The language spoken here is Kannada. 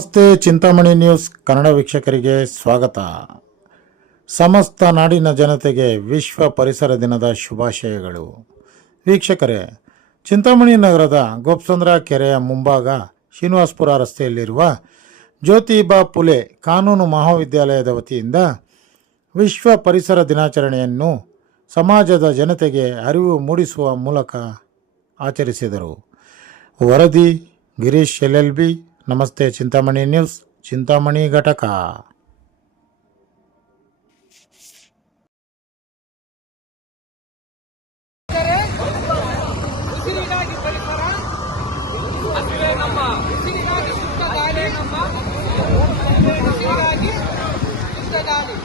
ನಮಸ್ತೆ. ಚಿಂತಾಮಣಿ ನ್ಯೂಸ್ ಕನ್ನಡ ವೀಕ್ಷಕರಿಗೆ ಸ್ವಾಗತ. ಸಮಸ್ತ ನಾಡಿನ ಜನತೆಗೆ ವಿಶ್ವ ಪರಿಸರ ದಿನದ ಶುಭಾಶಯಗಳು. ವೀಕ್ಷಕರೇ, ಚಿಂತಾಮಣಿ ನಗರದ ಗೋಪ್ಸಂದ್ರ ಕೆರೆಯ ಮುಂಭಾಗ ಶ್ರೀನಿವಾಸಪುರ ರಸ್ತೆಯಲ್ಲಿರುವ ಜ್ಯೋತಿಬಾ ಫುಲೆ ಕಾನೂನು ಮಹಾವಿದ್ಯಾಲಯದ ವತಿಯಿಂದ ವಿಶ್ವ ಪರಿಸರ ದಿನಾಚರಣೆಯನ್ನು ಸಮಾಜದ ಜನತೆಗೆ ಅರಿವು ಮೂಡಿಸುವ ಮೂಲಕ ಆಚರಿಸಿದರು. ವರದಿ ಗಿರೀಶ್ LLB. ನಮಸ್ತೆ. ಚಿಂತಾಮಣಿ ನ್ಯೂಸ್, ಚಿಂತಾಮಣಿ ಘಟಕ. ಉಸಿರಿಗಾಗಿ ಪರಿಸರ, ಹಸಿರೇ ನಮ್ಮ ಉಸಿರಿಗಾಗಿ ಶುದ್ಧ ಗಾಳಿ, ನಮ್ಮ ಉಸಿರಿಗಾಗಿ ಶುದ್ಧ ಗಾಳಿ.